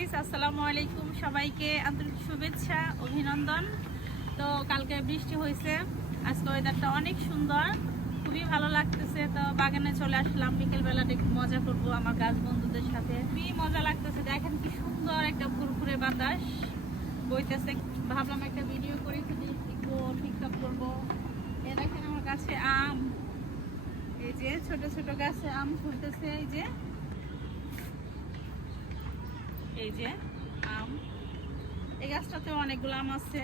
Guys, আসসালামু আলাইকুম। সবাইকে আন্তরিক শুভেচ্ছা, অভিনন্দন। তো কালকে বৃষ্টি হয়েছে, আজকে ওয়েদারটা অনেক সুন্দর, খুবই ভালো লাগতেছে। তো বাগানে চলে আসলাম, বিকেলবেলাটা একটু মজা করব আমার গাছ বন্ধুদের সাথে। খুবই মজা লাগতেছে, দেখেন কি সুন্দর একটা ফুরফুরে বাতাস বইতেছে। ভাবলাম একটা ভিডিও করে একটু ঠিকঠাক করবো। এ দেখেন আমার কাছে আম, এই যে ছোট ছোট গাছে আম ঝুলতেছে। এই যে আম, এই গাছটাতে অনেকগুলো আম আছে।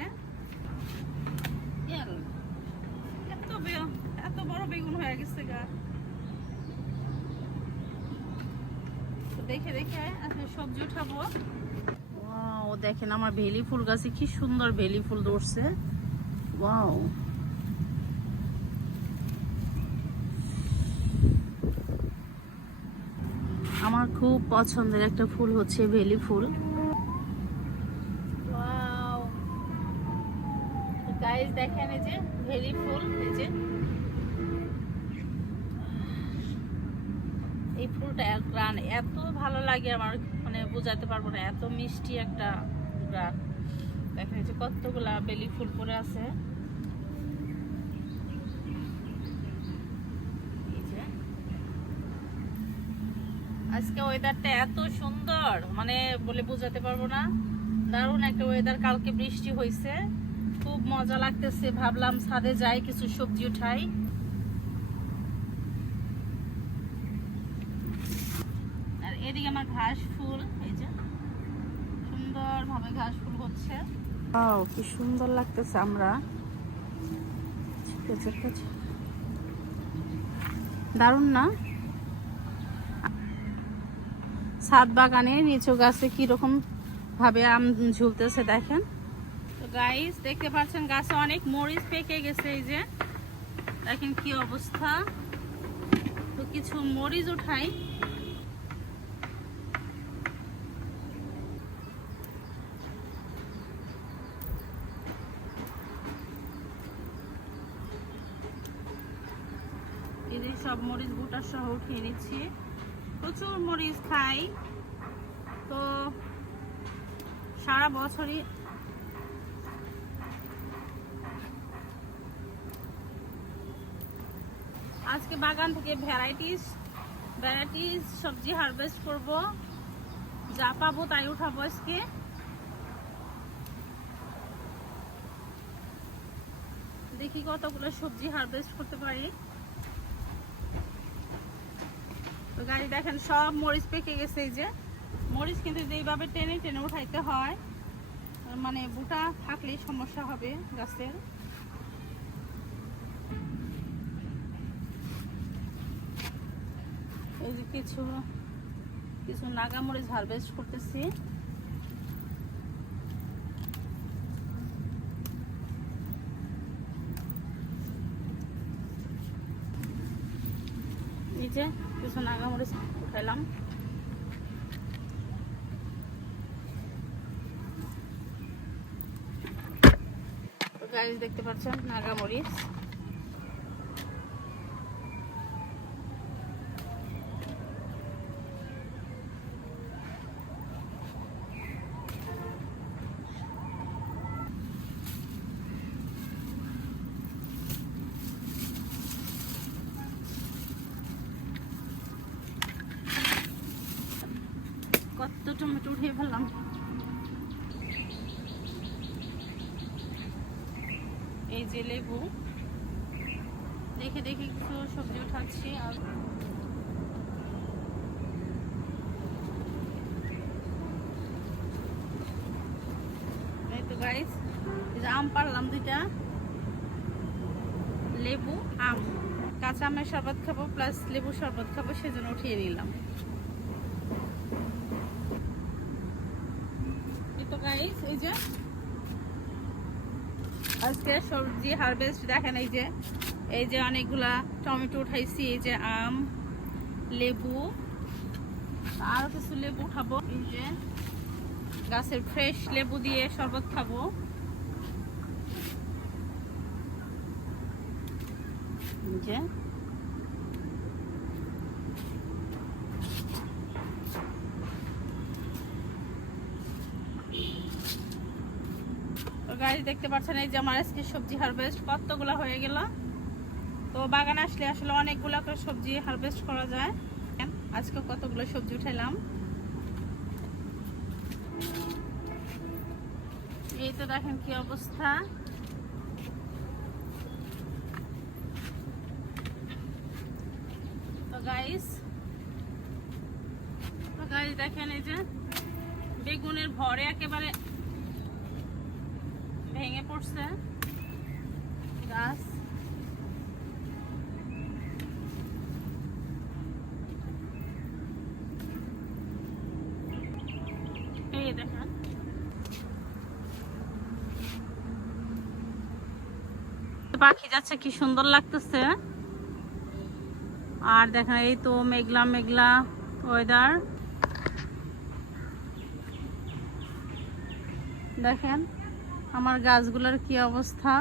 এত বড় বেগুন হয়ে গেছে গা। তো দেখে দেখে আজকে সবজি উঠাবো। ওয়াও, দেখেন আমার বেলি ফুল গাছে কি সুন্দর বেলি ফুল ধরছে। ওয়াও, আমার খুব পছন্দের একটা ফুল হচ্ছে বেলি ফুল। ওয়াও গাইস, দেখেন এই যে বেলি ফুল, এই যে এই ফুলটা গ্রান এত ভালো লাগে আমার, মানে বোঝাতে পারবো না, এত মিষ্টি একটা গ্রান। দেখেন যে কতগুলা বেলি ফুল পরে আছে। আজকে ওয়েদারটা এত সুন্দর, মানে বলে বোঝাতে পারবো না, দারুণ একটা ওয়েদার। কালকে বৃষ্টি হয়েছে, খুব মজা লাগতেছে। ভাবলাম ছাদে যাই, কিছু সবজি উঠাই। আর এদিকে আমার ঘাস ফুল, এই যে সুন্দর ভাবে ঘাস ফুল হচ্ছে। কি সুন্দর লাগতেছে। আমরা দারুণ না? ছাদ বাগানে নিচু গাছে কিরকম ভাবে আম ঝুলতেছে দেখেন। তো গাইস, দেখতে পাচ্ছেন গাছে অনেক মরিচ পেকে গেছে। এই যে দেখেন কি অবস্থা। তো কিছু মরিচ উঠাই। এই যে সব মরিচ গোটা সহ উঠিয়ে নিচ্ছি। প্রচুর মরিচ খাই, তো সারা বছরই আজকে বাগান থেকে ভ্যারাইটিস সবজি হারভেস্ট করব। যা পাবো তাই উঠাবো আজকে। দেখি কতগুলো সবজি হারভেস্ট করতে পারি। তো গাড়ি দেখেন সব মরিচ পেকে গেছে। এই যে মরিচ কিন্তু এইভাবে টেনে টেনে উঠাইতে হয়, মানে বুটা থাকলেই সমস্যা হবে গাছের। এই যে কিছু নাগা মরিচ হারভেস্ট করতেছি। এই যে কিছু নাগা মরিচ উঠাইলাম। গাছ দেখতে পাচ্ছেন নাগা মরিচ। কত টমেটো উঠিয়ে ফেললাম। এই যে লেবু, দেখে দেখে কিছু সবজি উঠাচ্ছি। আর এই তো গাইস, এই যে আম পারলাম দুইটা, লেবু আম, কাঁচা আমের শরবত খাবো প্লাস লেবু শরবত খাবো, সেজন্য উঠিয়ে নিলাম। এই তো গাইস, এই যে আজকে সবজি হারভেস্ট দেখেন। এই যে অনেকগুলা টমেটো উঠাইছি। এই যে আম, লেবু, আরো কিছু লেবু খাবো। এই যে গাছের ফ্রেশ লেবু দিয়ে শরবত খাবো। এই যে গাইস দেখতে পাচ্ছেন এই যে আমার আজকে সবজি হারভেস্ট কতগুলো হয়ে গেল। তো বাগানে আসলে আসলে অনেকগুলো করে সবজি হারভেস্ট করা যায়। আজকে কতগুলো সবজি উঠাইলাম। এই তো দেখেন কি অবস্থা। তো গাইস দেখেন এই যে বেগুনের ভরে একেবারে ভেঙে পড়ছে গাছ। এই দেখেন পাখি যাচ্ছে কি সুন্দর লাগতেছে। আর দেখেন এই তো মেঘলা মেঘলা ওয়েদার। দেখেন আমার গাছগুলোর কি অবস্থা।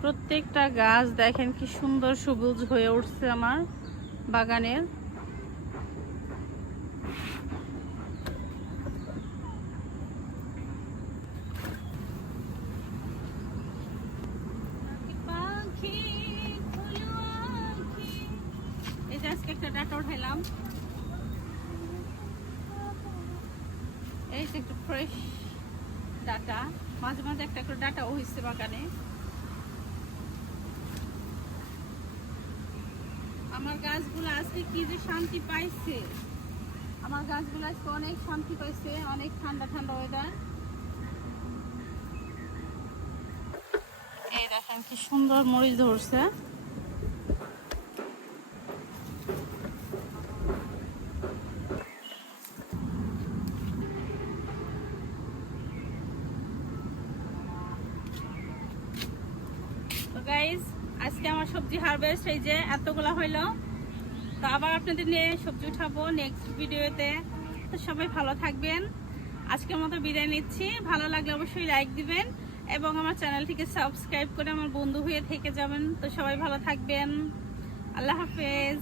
প্রত্যেকটা গাছ দেখেন কি সুন্দর সবুজ হয়ে উঠছে আমার বাগানের। এই যে আজকে একটা ডাটা উঠাইলাম। এই যে একটু ফ্রেশ ডাটা, মাঝে মাঝে একটা করে ডাটা হয়েছে বাগানে। আমার গাছগুলো আজকে কি যে শান্তি পাইছে, আমার গাছগুলো আজকে অনেক শান্তি পাইছে। অনেক ঠান্ডা ঠান্ডা ওয়েদার। এই দেখেন কি সুন্দর মরিচ ধরছে। তো গাইস আজকে আমার সবজি হারভেস্ট এই যে এতগুলা হইলো। তো আবার আপনাদের নিয়ে সবজি উঠাবো নেক্সট ভিডিওতে। তো সবাই ভালো থাকবেন। আজকের মতো বিদায় নিচ্ছি। ভালো লাগলে অবশ্যই লাইক দিবেন এবং আমার চ্যানেলটিকে সাবস্ক্রাইব করে আমার বন্ধু হয়ে থেকে যাবেন। তো সবাই ভালো থাকবেন। আল্লাহ হাফেজ।